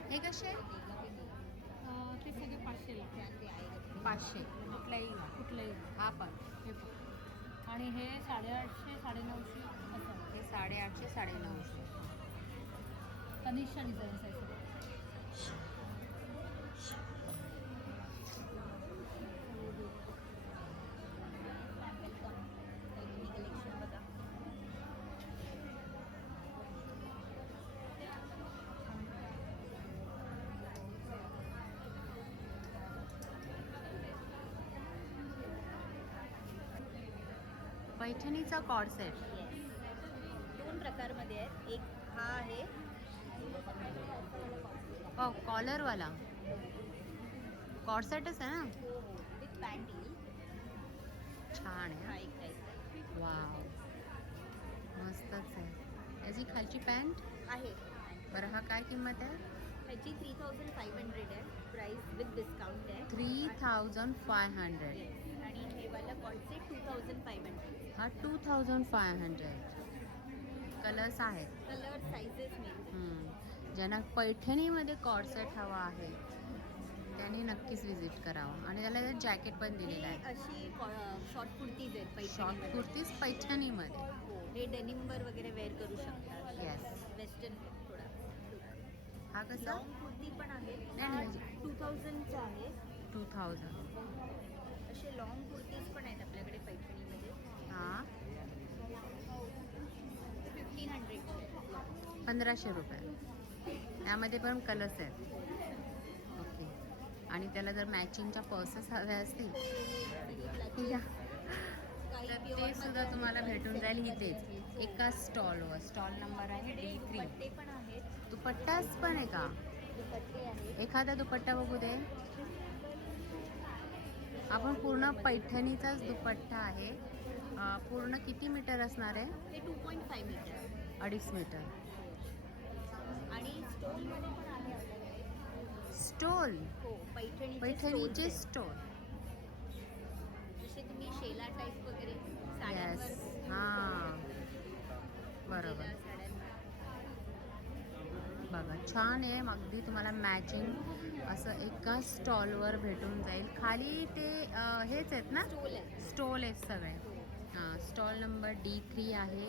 हे कसे ते सगळे 500ला 500 कुठलाही कुठलंही. हा पण हे पण. आणि हे 850 950 असं हे 850 950. तनिष्ठा डिझाईन्स आहे सगळं. पैठणीचा कॉर्ड सेट. दोन प्रकारमध्ये आहेत. एक हा आहे, कॉलरवाला कॉर्ड सेटच आहे ना. विथ पॅन्ट येईल. छान हा आहे. एक टाईप वाव, मस्तच आहे. याची खालची पॅन्ट. आहे. बरं, हा काय किंमत आहे? ह्याची 3500 आहे. प्राईस विथ डिस्काउंट आहे. 3500. आणि हे वाला कॉन्सेप्ट 2500. हा 2500. कलर्स आहेत. कलर साईजेस मिळतील. ज्यांना पैठणीमध्ये कॉर्ड सेट हवा आहे त्यांनी नक्कीच विजिट करावं. आणि त्याला जॅकेट पण दिलेलं आहे. अशी शॉर्ट कुर्तीज आहेत शॉर्ट पैठणी. कुर्तीज पैठणीमध्ये. हो, हे डेनिमवर वगैरे वेअर करू शकतात. येस. वेस्टर्न थोडा हा कसा? लॉंग कुर्ती पण आहे. नाही. 2000चा आहे. 2000. असे लॉंग कुर्तीज पण आहेत आपल्याकडे पैठणीमध्ये. हा 1500. 1500 रुपये. यामध्ये पण कलर्स आहेत. ओके. आणि त्याला जर मॅचिंगच्या पर्सेस हव्या असतील या, तर ते सुद्धा तुम्हाला भेटून जाईल इथेच एका स्टॉलवर. स्टॉल नंबर आहे D3. दुपट्टे पण आहेत. दुपट्टाच पण आहे का? दुपट्टे आहेत. एखादा दुपट्टा बघू दे. आपण पूर्ण पैठणीचाच दुपट्टा आहे. पूर्ण किती मीटर असणार आहे? हे 2.5 मीटर 2.5 मीटर. आणि स्टोलमध्ये पण आहे आपल्याकडे. स्टोल. हो, पैठणीचे पैठणीचे stoles स्टोल. आहेत. जसे तुम्ही शेला टाईप वगैरे साड्यांवर येस. हां, बरोबर. शेला साड्यांवर. बघा, छान आहे. अगदी तुम्हाला मॅचिंग असं एका स्टॉलवर भेटून जाईल. खाली ते हेच आहेत ना, स्टोल आहे. स्टॉल आहेत सगळे. हां, स्टॉल नंबर D3 आहे.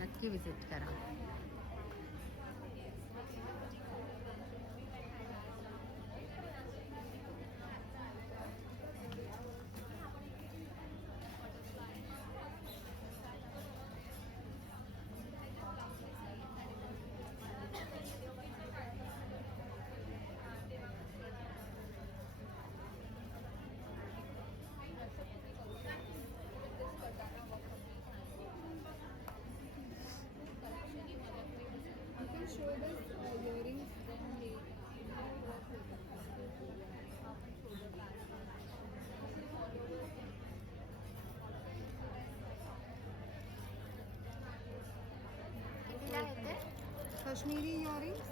नक्की विजिट करा. कितीला आहे ते? Kashmiri earrings.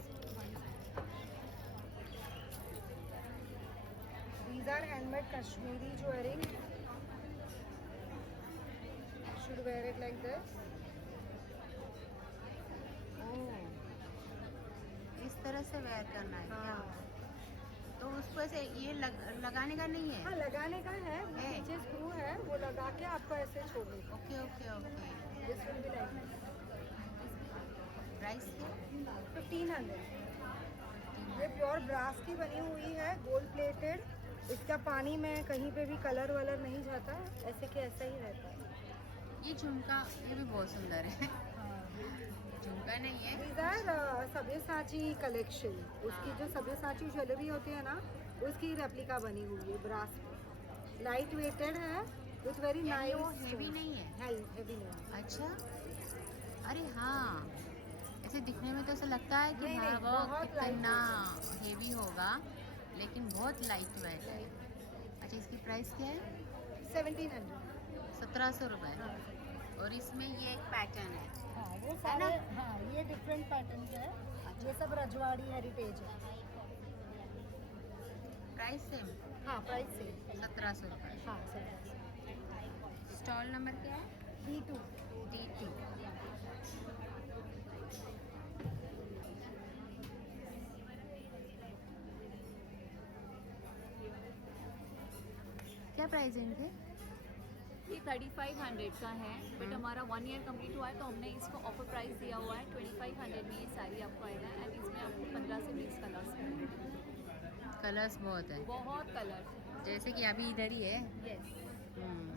These are handmade Kashmiri jewelry. Should wear it like this. इस तरह से वेयर करना है क्या? हाँ. तो उसको ऐसे ये लगाने का नहीं है? हाँ, लगाने का है, वो है। पीछे स्क्रू है, वो लगा के आपको ऐसे छोड़ देगा। Okay okay okay. This will be like price क्या? 1500। ये प्योर ब्रास की बनी हुई है, गोल्ड प्लेटेड। इसका पानी में कहीं पे भी कलर वलर नहीं जाता, ऐसे के ऐसा ही रहता है। ये झुमका, ये भी बहुत सुंदर है। झुमका नहीं है, These are सब्यसाची कलेक्शन। उसकी जो सब्यसाची ज्वेलरी होती है ना, उसकी रेप्लिका बनी हुई है ब्रास में। लाइट वेटेड है, विथ वेरी यानी वो नाइस। हेवी नहीं है? हेवी नहीं। अच्छा, अरे हाँ, ऐसे दिखने में तो ऐसा लगता है कि नहीं, हाँ नहीं, वो बहुत कितना हेवी होगा, लेकिन बहुत लाइट वेट है। अच्छा, इसकी प्राइस क्या है? 1700। 1700 रुपये। और इसमें ये एक पैटर्न है। हाँ, वो है ना? सारे, हाँ, ये डिफरेंट पैटर्न है। ये सब रजवाड़ी हेरिटेज है। प्राइस सेम हाँ, प्राइस से। 1700 रुपये। हाँ, सर। स्टॉल नंबर क्या है? D2। D2। क्या प्राइस है इनके? ये 3500 का है, बट हमारा 1 ईयर कंप्लीट हुआ है तो हमने इसको ऑफर प्राइस दिया हुआ है 2500 में। ये साड़ी आपको आएगा एंड इसमें आपको 15 से 20 कलर्स हैं। कलर्स बहुत है, बहुत कलर्स। जैसे कि अभी इधर ही है। यस, हम्म,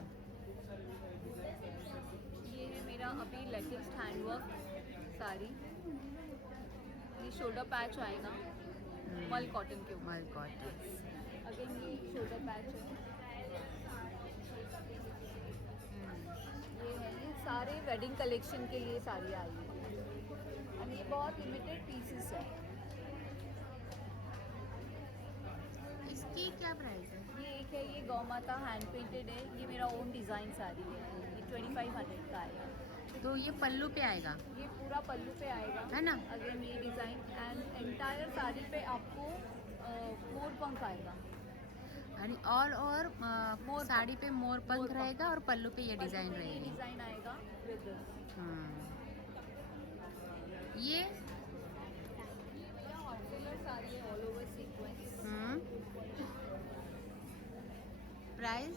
ये है मेरा अभी लेटेस्ट हैंडवर्क साड़ी। ये शोल्डर पैच आएगा मल कॉटन के ऊपर। मल कॉटन। अगेन ये शोल्डर पैच है। ये है, ये सारे वेडिंग कलेक्शन के लिए साड़ी आई है और ये बहुत लिमिटेड पीसेस है। इसकी क्या प्राइस है? ये एक है, ये गौ माता हैंड पेंटेड है। ये मेरा ओन डिज़ाइन साड़ी है। ये 2500 का आएगा। तो ये पल्लू पे आएगा, ये पूरा पल्लू पे आएगा, है ना? अगेन ये डिज़ाइन एंड एंटायर साड़ी पे आपको मोर पंख आएगा। यानी ऑल ओवर साड़ी पे मोर पंख रहेगा और पल्लू पे ये डिजाइन ये रहेगी। डिज़ाइन आएगा विद दिस। ये भैया हॉट सिल्वर साड़ी है, ऑल ओवर सीक्वेंस। प्राइस?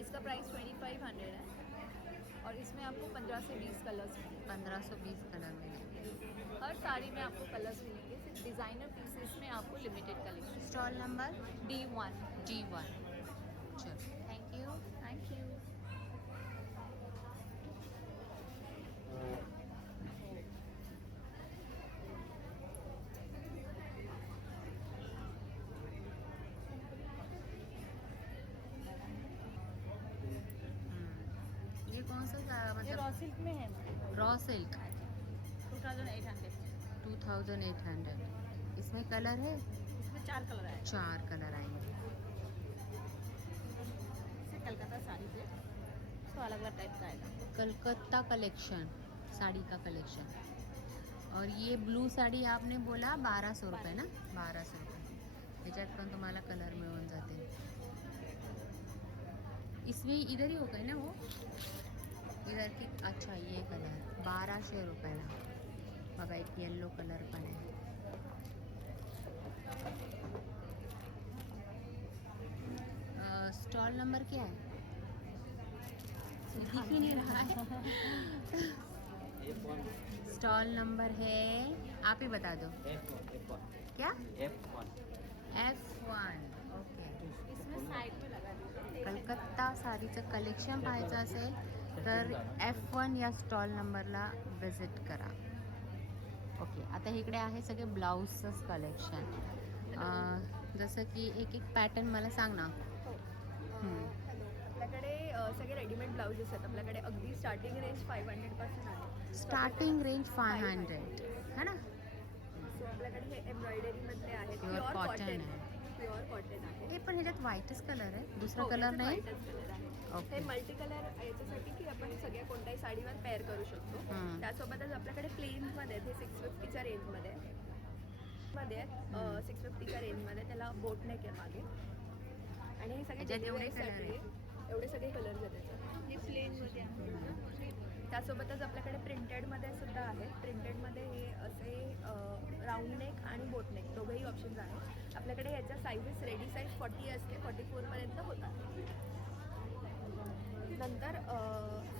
इसका प्राइस 2500 है और इसमें आपको 15 से 20 कलर्स मिलेंगे। 1520 कलर मिलेंगे। हर साड़ी में आपको कलर्स मिलेंगे। सिर्फ डिज़ाइनर पीसेस में आपको limited collection. Stall number D1। G1। चलो, थैंक यू। Thank you. ये कौन सा ये मतलब रॉ सिल्क में है, रॉ सिल्क? 2800। 2800। इसमें कलर है? इसमें 4 कलर आए। 4 कलर आएंगे। इसे कलकत्ता साड़ी पे इसको अलग अलग टाइप का आएगा। कलकत्ता कलेक्शन, साड़ी का कलेक्शन। और ये ब्लू साडी आपने बोला 1200 रुपये ना? 1200 रुपये। ह्याच्यात पण तुम्हाला कलर मिळून जाते। इसमें इधर ही हो गए ना वो इधर की? अच्छा, ये कलर 1200 रुपयाला। बघा, एक येल्लो कलर पण आहे। स्टॉल नंबर क्या है? दिख ही नहीं रहा है। स्टॉल नंबर है, आप ही बता दो। क्या? F1। ओके। इसमें साइड में लगा दीजिए। कलकत्ता साडीचं कलेक्शन पाहायचं असेल तर F1 या स्टॉल नंबरला विजिट करा। ओके, आता इकडे आहे सगळे ब्लाऊजचंच कलेक्शन। जसं की एक एक पॅटर्न मला सांग ना। आपल्याकडे सगळे रेडीमेड ब्लाउजेस आहेत। आपल्याकडे अगदी स्टार्टिंग रेंज 500 पासून आहे। स्टार्टिंग रेंज 500 है ना? सो आपल्याकडे हे एम्ब्रॉयडरी मधले आहेत, Pure प्युअर cotton कॉटन आहे. प्युअर कॉटन आहे। हे पण ह्याच्यात व्हाईटच कलर आहे, दुसरा हो, कलर याच्यात नाही? whiteच color आहे. ओके. हे मल्टी कलर याच्यासाठी की आपण सगळ्या कोणत्याही साडीवर पेअर करू शकतो। हम्म. त्यासोबतच आपल्याकडे प्लेन्स मध्ये आहेत, हे 650च्या रेंजमध्ये मध्ये आहेत। 650च्या रेंजमध्ये त्याला बोट नेक आहे मागे आणि हे सगळे याच्यात daily एवढे wear color साठी आहेत? एवढे सगळे कलर्स आहेत त्याच्यात। हे प्लेन मध्ये आहे। त्यासोबतच आपल्याकडे प्रिंटेडमध्ये सुद्धा आहेत. प्रिंटेडमध्ये हे असे राऊंड नेक आणि बोट नेक दोघंही ऑप्शन्स आहेत आपल्याकडे. ह्याच्या साईजेस रेडी साईज 40 असते, 44पर्यंत होतात. नंतर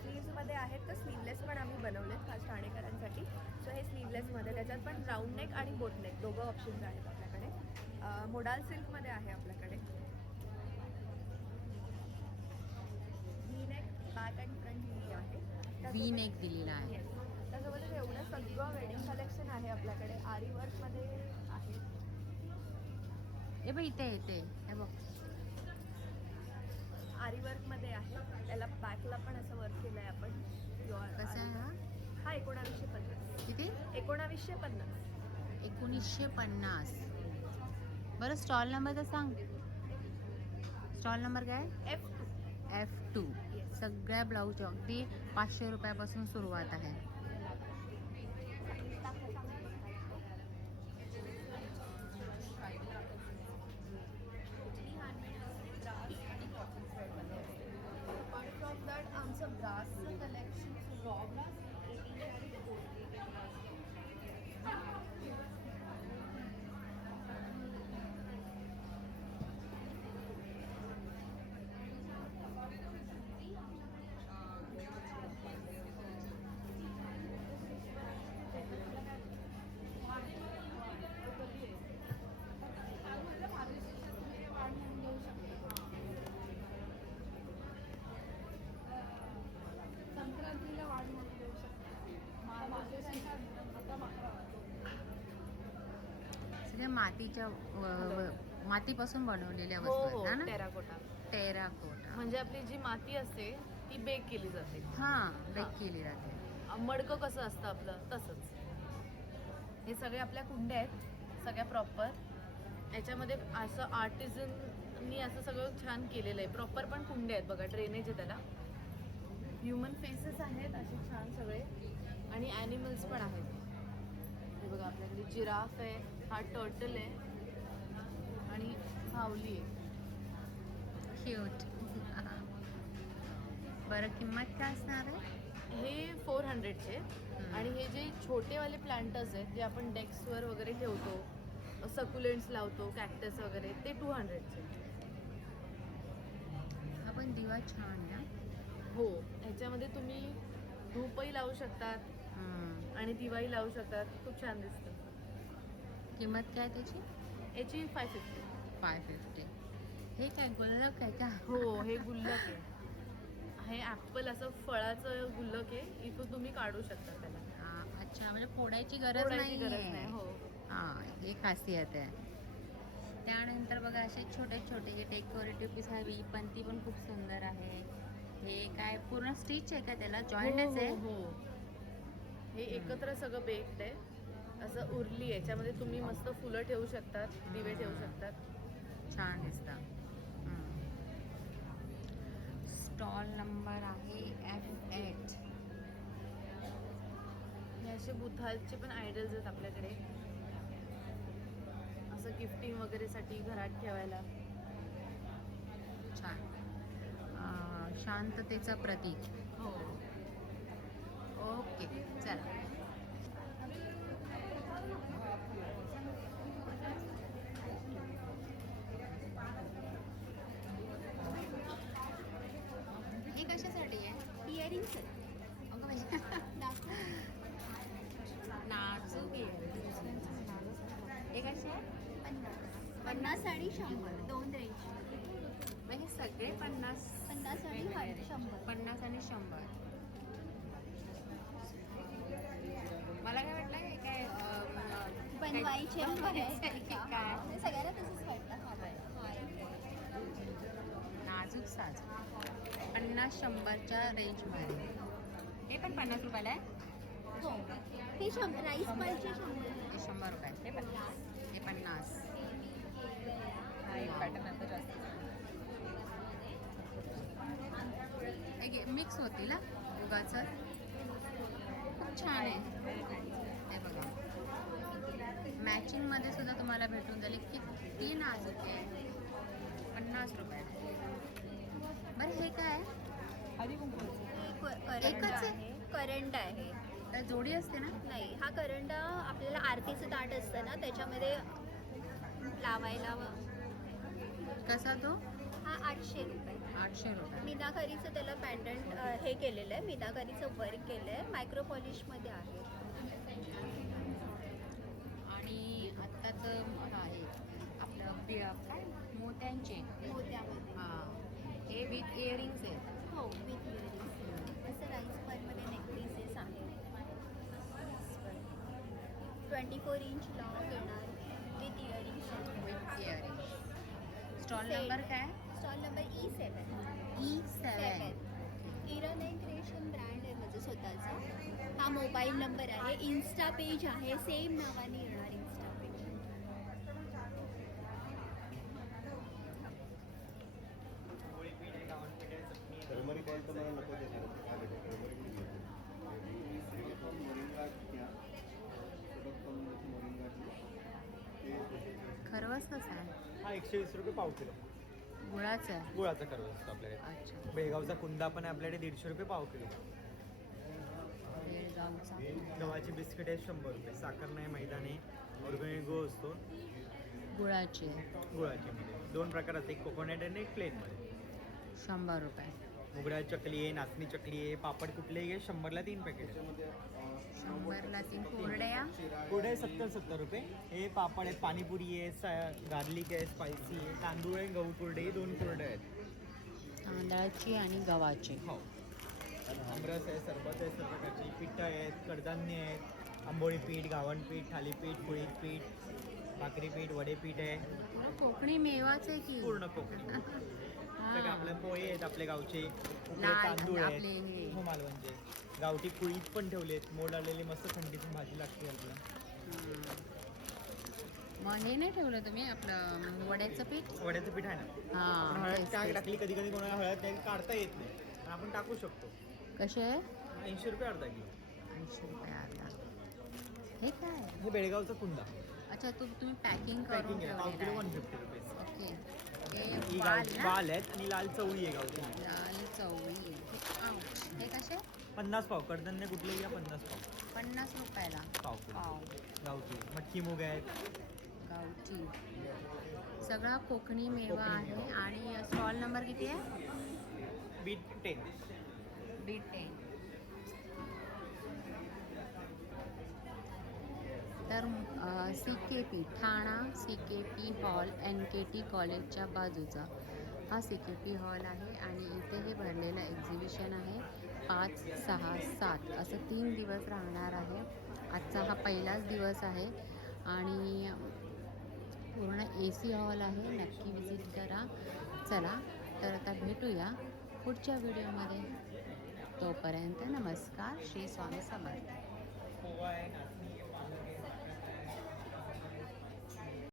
स्लीव्समध्ये आहेत तर स्लीवलेस पण आम्ही बनवलेत खास ठाणेकरांसाठी. सो हे स्लीवलेसमध्ये त्याच्यात पण राऊंड नेक आणि बोट नेक दोघं ऑप्शन्स आहेत आपल्याकडे. मोडाल सिल्कमध्ये आहे आपल्याकडे. V neck back and front V आहे. व्ही नेक दिलेला आहे. Yes. त्यासोबतच एवढं सगळं वेडिंग कलेक्शन आहे आपल्याकडे. आरी वर्कमध्ये आहे. हे बघ इथे येते, हे बघ. आरी वर्कमध्ये आहे. त्याला बॅकला पण असं वर्क केलं आहे आपण. कसं आहे हा? हा 1950. किती? 1950. 1950. बरं स्टॉल नंबर तर सांग. स्टॉल नंबर काय? F2. F2. सगळ्या ब्लाऊज अगदी 500 रुपयापासून सुरुवात आहे. अपार्ट फ्रॉम दॅट आमचं ब्रासचं कलेक्शन रॉ ब्रास संक्रांतीला वाढ म्हणून देऊ शकते. आता मात्र सगळ्या मातीच्या मातीपासून बनवलेल्या हो वस्तू हो आहेत ना? टेराकोटा. टेराकोटा. म्हणजे आपली जी माती असते ती बेक केली जाते. हा बेक केली जाते. मडकं कसं असतं आपलं तसंच. हे सगळे आपल्या कुंड्या आहेत सगळ्या प्रॉपर. याच्यामध्ये असं आर्टिझननी असं सगळं छान केलेलं आहे. प्रॉपर पण कुंड्या आहेत बघा, ड्रेनेज आहे त्याला. ह्युमन फेसेस आहेत असे छान सगळे आणि ॲनिमल्स पण आहेत. हे बघा आपल्याकडे जिराफ आहे, हा टर्टल आहे आणि हावली आहे. क्यूट. बरं किंमत काय असणार आहे? हे 400चे. आणि हे जे छोटेवाले प्लांटर्स आहेत जे आपण डेस्कवर वगैरे ठेवतो, सकुलेंट्स लावतो, कॅक्टस वगैरे, ते 200चे. हा पण दिवा छान ना. हो, ह्याच्यामध्ये तुम्ही धूपही लावू शकतात आणि दिवाही लावू शकतात. खूप छान दिसतं. किंमत काय त्याची? याची 550. 550. हे काय गुल्लक आहे का? हो, हे गुल्लक आहे. हे ॲपल असं फळाचं गुल्लक आहे. इथून तुम्ही काढू शकता त्याला. अच्छा, म्हणजे फोडायची गरज फोडायची गरज नाही. नाही. हो. हां, हे खासियत आहे. त्यानंतर बघा असे छोटे छोटे जे डेकोरेटिव्ह पीस हवी पण ती पण खूप सुंदर आहे. हे काय पूर्ण स्टिच आहे का त्याला? जॉईंटच आहे. हो. हे एकत्र सगळं बेक्ड आहे. असं उरली आहे. याच्यामध्ये तुम्ही मस्त फुलं ठेवू शकतात, दिवे ठेवू शकतात. छान दिसतं. स्टॉल नंबर आहे F8. हे असे बुद्धाचे पण आयडल्स आहेत आपल्याकडे. असं गिफ्टिंग वगैरेसाठी घरात ठेवायला. छान. शांततेचं प्रतीक. हो. ओके चला. हे कशासाठी आहे? इयरिंग्स अगं बाई. नाजूक आहे. हे कसे आहे? 50 आणि 100 दोन रेंज. म्हणजे सगळे 50. 50 आणि 100. 50 आणि 100. मला काय वाटलं हे काय बनवायचे बनवायचे की काय? हे सगळ्यांना तसंच वाटलं. नाजूक साज 50-100च्या रेंजमध्ये. हे पण 50 रुपयाला आहे. हो, हे 100 राईस पाहिजे 100. हे 100 रुपये. हे पण हे 50. पॅटर्न आता जास्त मिक्स होतील ना उगाचं. खूप छान आहे. हे बघा मॅचिंगमध्ये सुद्धा तुम्हाला भेटून जाईल. किती नाजूक आहे. 50 रुपये. बरं हे काय आहे? हरी कुंकू. एकच आहे. करंट आहे. तर जोडी असते ना? नाही, हा करंट आपल्याला आरतीचं ताट असतं ना त्याच्यामध्ये लावायला. कसा तो? हा 800 रुपये. 800 रुपये. मीनाकारीचं त्याला पॅन्डंट हे केलेलं आहे, मीनाकारीचं वर्क केलं आहे, मायक्रो पॉलिशमध्ये आहे. आणि आत्ताच आहे आपलं काय मोत्यांचे. मोत्यामध्ये. हां, हे विथ इयरिंग्स आहेत. हो, विथ इयरिंग्स. असं राईस परमध्ये नेकलेसेस आहेत. 24 इंच लॉंग येणार with earrings. With earrings. Stall number काय? Stall number E7. E7. इरानाईन क्रिएशन ब्रँड आहे माझं स्वतःचं. हा मोबाईल नंबर आहे. इन्स्टा पेज आहे, सेम नावाने येणार इन्स्टा पेज. खरवस कसा आहे? हा 120 रुपये पाव किलो गुळाचा आहे. गुळाचा खरवस असतो आपल्याकडे. अच्छा, बेळगावचा कुंदा पण आहे आपल्याकडे 150 रुपये पाव किलो. बेळगावचा. गव्हाची बिस्किट आहे 100 रुपये. साखर नाही, मैदा नाही, ऑर्गॅनिक गो असतो. गुळाची आहे. गुळाची मध्ये 2 प्रकार असते, एक कोकोनट आणि एक प्लेनमध्ये. 100 रुपये. मुगडा चकली आहे, नाचणी चकली आहे, पापड कुठलेही आहे 100ला 3 पॅकेट. 100ला 3 कोरड्या. कुरडे 70 रुपये. हे पापड आहे, पाणीपुरी आहे, गार्लिक आहे, स्पायसी आहे, तांदूळ आहे, गहू कुरडे, 2 कुरडे आहेत. तांदळाची आणि गव्हाची. हो, आमरस आहे, सरबत आहे, सर्व प्रकारची पिठं आहेत, कडधान्य आहेत, आंबोळी पीठ, गावण पीठ, थालीपीठ, कुळीत पीठ, भाकरी पीठ, वडे पीठ आहे. पूर्ण कोकणी मेवाच आहे की. पूर्ण कोकणी. सगळे आपले पोहे आहेत, आपले गावचे उकडे लाल तांदूळ आपले हे. आहेत, हो मालवणचे. गावठी कुळीत पण ठेवलेत, मोड आलेली मस्त थंडीची भाजी लागते आपल्याला. मग हे नाही ठेवलं तुम्ही आपलं वड्याचं पीठ? वड्याचं पीठ आहे ना, हां, आपण हळद तेच, टाक तेच. टाकली, कधी कधी कोणाला हळद नाही काढता येत नाही, पण आपण टाकू शकतो. कसे आहे? 80 रुपये अर्धा किलो. 80 रुपये अर्धा. हे काय? हे बेळगावचा कुंदा अच्छा, तुम्ही पॅकिंग करून पॅकिंग आहे, पाव किलो ठेवलेलं आहे. 150 रुपये. ओके. ही हे वाल ना? वाल आहेत आणि लाल चवळी आहे गावची. लाल चवळी. हे कसे? 50 पाव. कडधान्य कुठलेही घ्या 50 पाव. 50 रुपयाला पाव किलो पाव. गावची. मटकी मूग आहेत. गावठी. सगळा कोकणी मेवा कोकणी आहे. आणि स्टॉल नंबर किती आहे? बीट 10. B10. तर CKP ठाणा CKP हॉल NKT कॉलेजच्या बाजूचा हा CKP हॉल आहे. आणि इथे हे भरलेलं एक्झिबिशन आहे. 5, 6, 7 असं 3 दिवस राहणार आहे. आजचा हा पहिलाच दिवस आहे आणि पूर्ण AC हॉल आहे. नक्की विजिट करा. चला तर आता भेटूया पुढच्या व्हिडिओमध्ये. तोपर्यंत नमस्कार. श्री स्वामी समर्थ.